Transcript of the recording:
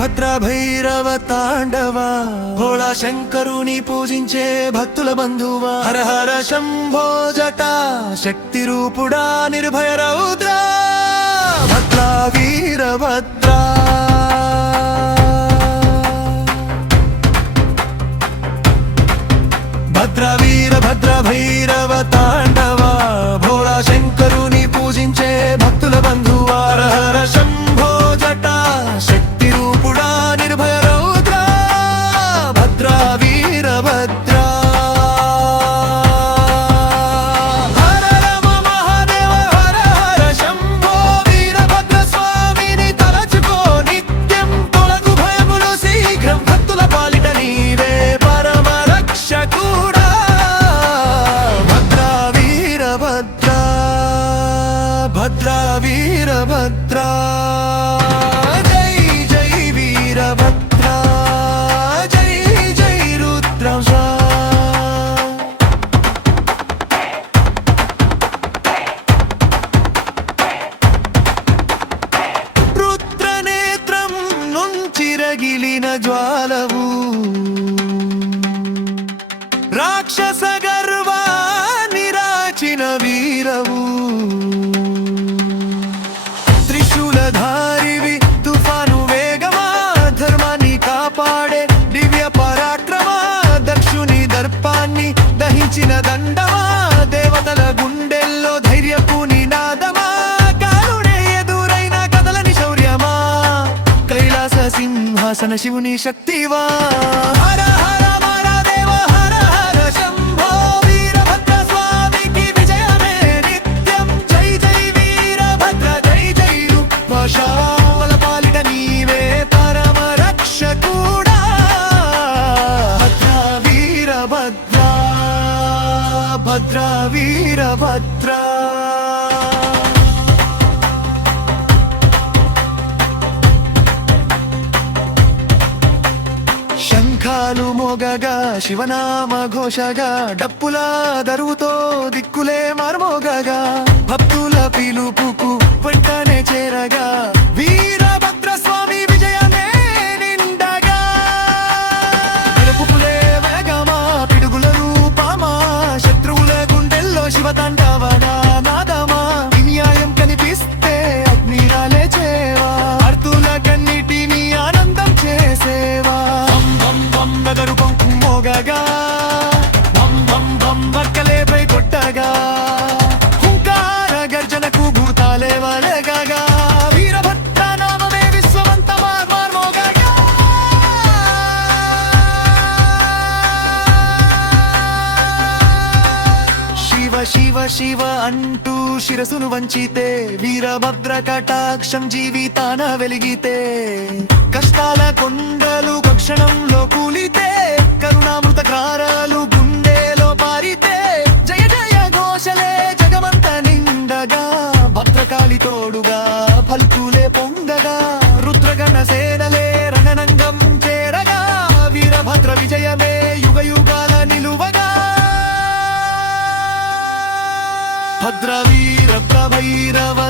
భద్ర భైరవ తాండవా భోళా శంకరుని పూజించే భక్తుల బంధువా హర హర శంభో జటా శక్తి రూపుడా నిర్భయ రౌద్ర భద్ర వీరభద్ర భద్ర వీరభద్ర భైరవ తాండవా భోళా శంకరుని పూజించే భక్తుల బంధువా హర హర శంభో జటా శక్తి రూపుడా నిర్భయ రౌద్ర భద్ర వీరభద్ర హర రమ మహాదేవ హర హర శంభో వీరభద్ర స్వామిని తలచుకో నిత్యం తొలగు భయములు శీఘ్రం భక్తుల పాలిట నీవే పరమ రక్షకుడా భద్ర వీరభద్ర భద్ర వీరభద్ర చిరగిలిన జ్వాలవు రాక్షస గర్వా నిరాచిన వీరవు త్రిశూలధారివి తుఫాను వేగమా ధర్మాన్ని కాపాడే దివ్య పరాక్రమా దక్షుని దర్పాన్ని దహించిన దండమా దేవతల గుండెల్లో ధైర్యపు నినాదమా కాలుడే ఎదురైన కదలని శౌర్యమా కైలాస సింహాసన శివుని శక్తివా హర హర మహాదేవ హర హర శంభో వీరభద్ర స్వామికి విజయమే నిత్యం జై జై వీరభద్ర జై జై రూపశాల పాలిట నీవే పరమ రక్షకుడా భద్ర వీరభద్ర భద్ర వీరభద్ర శంఖాలు మోగగా శివనామ ఘోషగా డప్పుల దరువుతో దిక్కులే మార్మోగగా భక్తుల పిలుపుకు వెంటనే చేరగా వీరభద్ర స్వామి విజయమే నిండగా పిలుపులే వేగమా పిడుగుల రూపమా శత్రువుల గుండెల్లో శివతాండవనా నాదమా న్యాయం కనిపిస్తే అగ్నిరాలే చేవా అర్తుల కన్నిటిని ఆనందం చేసేవా గరుపం మోగగా బం బం బం బక్కలేపై కొట్టగా హుంకార గర్జనకు భూతాలే వలగగా వీరభద్ర నామమే విశ్వమంత మార్మోగగా శివ శివ శివ అంటూ శిరసును వంచితే వీరభద్ర కటాక్షం జీవితాన వెలిగితే కష్టాల కొండలు క్షణంలో కూలితే కరుణామృత కారాలు గుండెలో పారితే జయ జయ ఘోషలే జగమంత నిండగా భద్రకాళి తోడుగా ఫల్కులే పొంగగా రుద్రగణ సేనలే రణరంగం చేరగా వీరభద్ర విజయమే యుగ యుగాల నిలువగా భద్ర వీర భైరవ